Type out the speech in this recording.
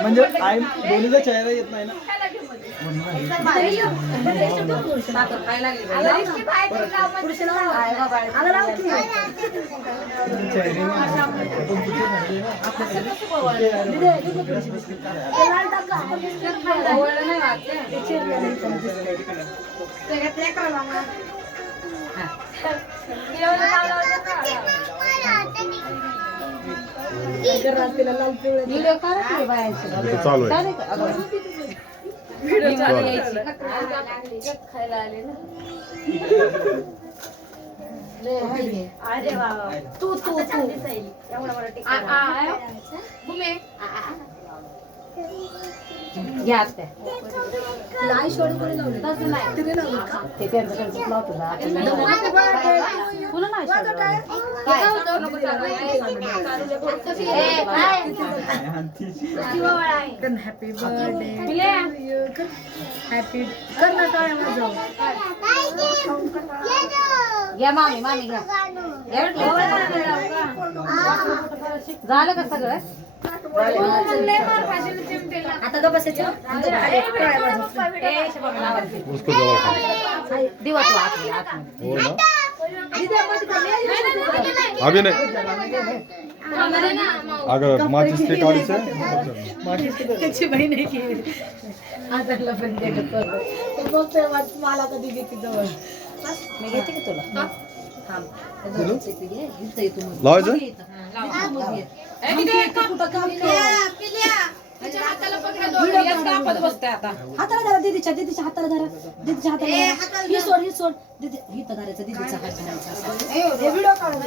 म्हणजे आई दोन्हीचा चेहरा येत नाही ना. अरे वा तू घ्या नाही सोड कोणी लावलं तसं नाही तिने लावलं का ते त्यांचं लावतो ना तुला नाही हॅपी बर्थडे हॅपी कर ना टाळ्या वाजव घ्या मामी मामी घ्या झालं का सगळं आता तो बसायचं दिवा अभी नहीं अगर माचिस के काली से त्याची बहीण आहे की आजारला पण देत मला कधी घेते जवळ मी घेते की तुला हाताला धरा दीदीच्या हाताला धरा दीदीच्या हाताला ही सोड दीदी ही तर धरायचं दीदीचा हात धरायचा व्हिडिओ काढून